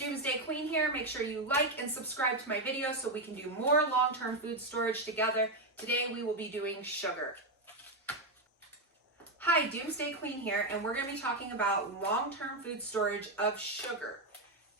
Doomsday Queen here. Make sure you like and subscribe to my videos so we can do more long-term food storage together. Today we will be doing sugar. Hi, Doomsday Queen here, and we're going to be talking about long-term food storage of sugar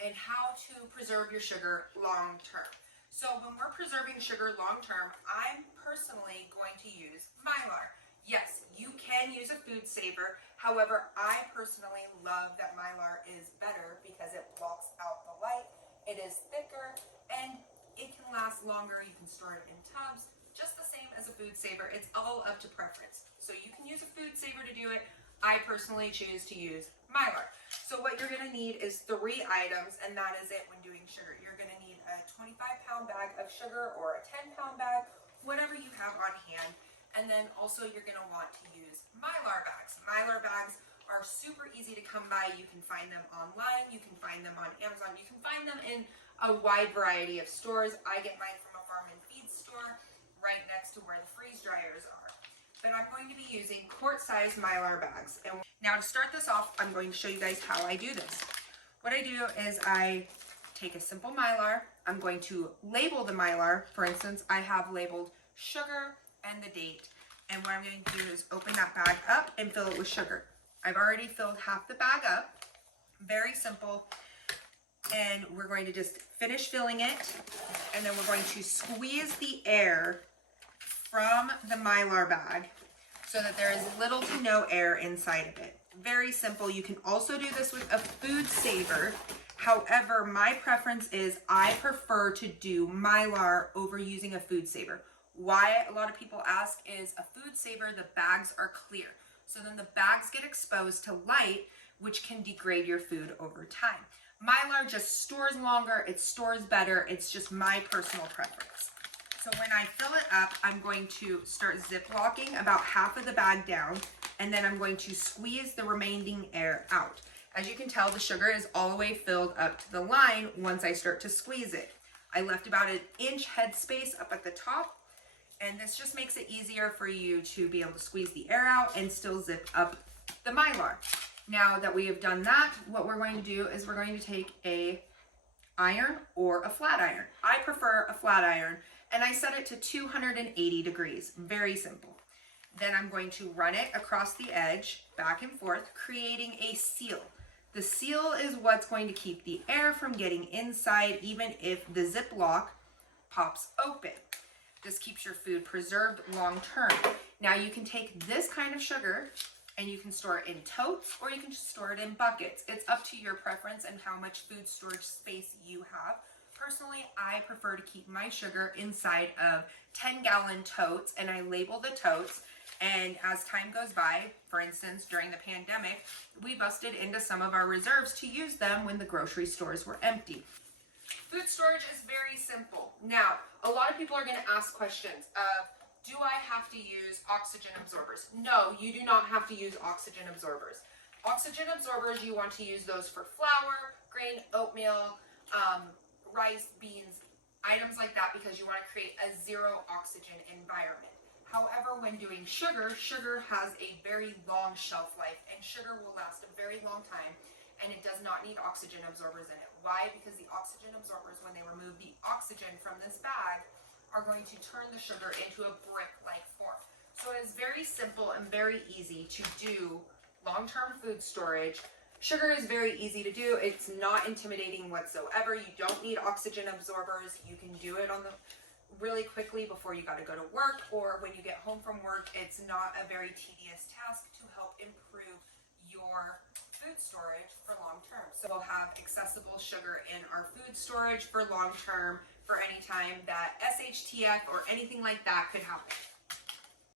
and how to preserve your sugar long-term. So when we're preserving sugar long-term, I'm personally going to use Mylar. Yes, you can use a food saver. However, I personally love that Mylar is better because it blocks out the light. It is thicker and it can last longer. You can store it in tubs, just the same as a food saver. It's all up to preference. So you can use a food saver to do it. I personally choose to use Mylar. So what you're gonna need is 3 items, and that is it when doing sugar. You're gonna need a 25-pound bag of sugar or a 10-pound bag, whatever you have on hand. And then also you're gonna want to use Mylar bags. Mylar bags are super easy to come by. You can find them online, you can find them on Amazon, you can find them in a wide variety of stores. I get mine from a farm and feed store right next to where the freeze dryers are. But I'm going to be using quart-sized Mylar bags. And now to start this off, I'm going to show you guys how I do this. What I do is I take a simple Mylar. I'm going to label the Mylar. For instance, I have labeled sugar and the date. And what I'm going to do is open that bag up and fill it with sugar. I've already filled half the bag up. Very simple. And we're going to just finish filling it. And then we're going to squeeze the air from the Mylar bag so that there is little to no air inside of it. Very simple. You can also do this with a food saver. However, my preference is I prefer to do Mylar over using a food saver. Why a lot of people ask is a food saver, the bags are clear. So then the bags get exposed to light, which can degrade your food over time. Mylar just stores longer, it stores better. It's just my personal preference. So when I fill it up, I'm going to start zip-locking about half of the bag down, and then I'm going to squeeze the remaining air out. As you can tell, the sugar is all the way filled up to the line once I start to squeeze it. I left about 1 inch headspace up at the top, and this just makes it easier for you to be able to squeeze the air out and still zip up the Mylar. Now that we have done that, what we're going to do is we're going to take a iron or a flat iron. I prefer a flat iron, and I set it to 280 degrees. Very simple. Then I'm going to run it across the edge, back and forth, creating a seal. The seal is what's going to keep the air from getting inside, even if the Ziploc pops open. This keeps your food preserved long term. Now you can take this kind of sugar and you can store it in totes or you can just store it in buckets. It's up to your preference and how much food storage space you have. Personally, I prefer to keep my sugar inside of 10-gallon totes, and I label the totes. And as time goes by, for instance, during the pandemic, we busted into some of our reserves to use them when the grocery stores were empty. Food storage is very simple. Now, a lot of people are going to ask questions of, do I have to use oxygen absorbers? No, you do not have to use oxygen absorbers. Oxygen absorbers, you want to use those for flour, grain, oatmeal, rice, beans, items like that, because you want to create a zero oxygen environment. However, when doing sugar, sugar has a very long shelf life, and sugar will last a very long time, and it does not need oxygen absorbers in it. Why? Because the oxygen absorbers, when they remove the oxygen from this bag, are going to turn the sugar into a brick-like form. So it is very simple and very easy to do long-term food storage. Sugar is very easy to do. It's not intimidating whatsoever. You don't need oxygen absorbers. You can do it on the really quickly before you got to go to work, or when you get home from work. It's not a very tedious task to help improve your food storage for long term. So we'll have accessible sugar in our food storage for long term, for any time that SHTF or anything like that could happen.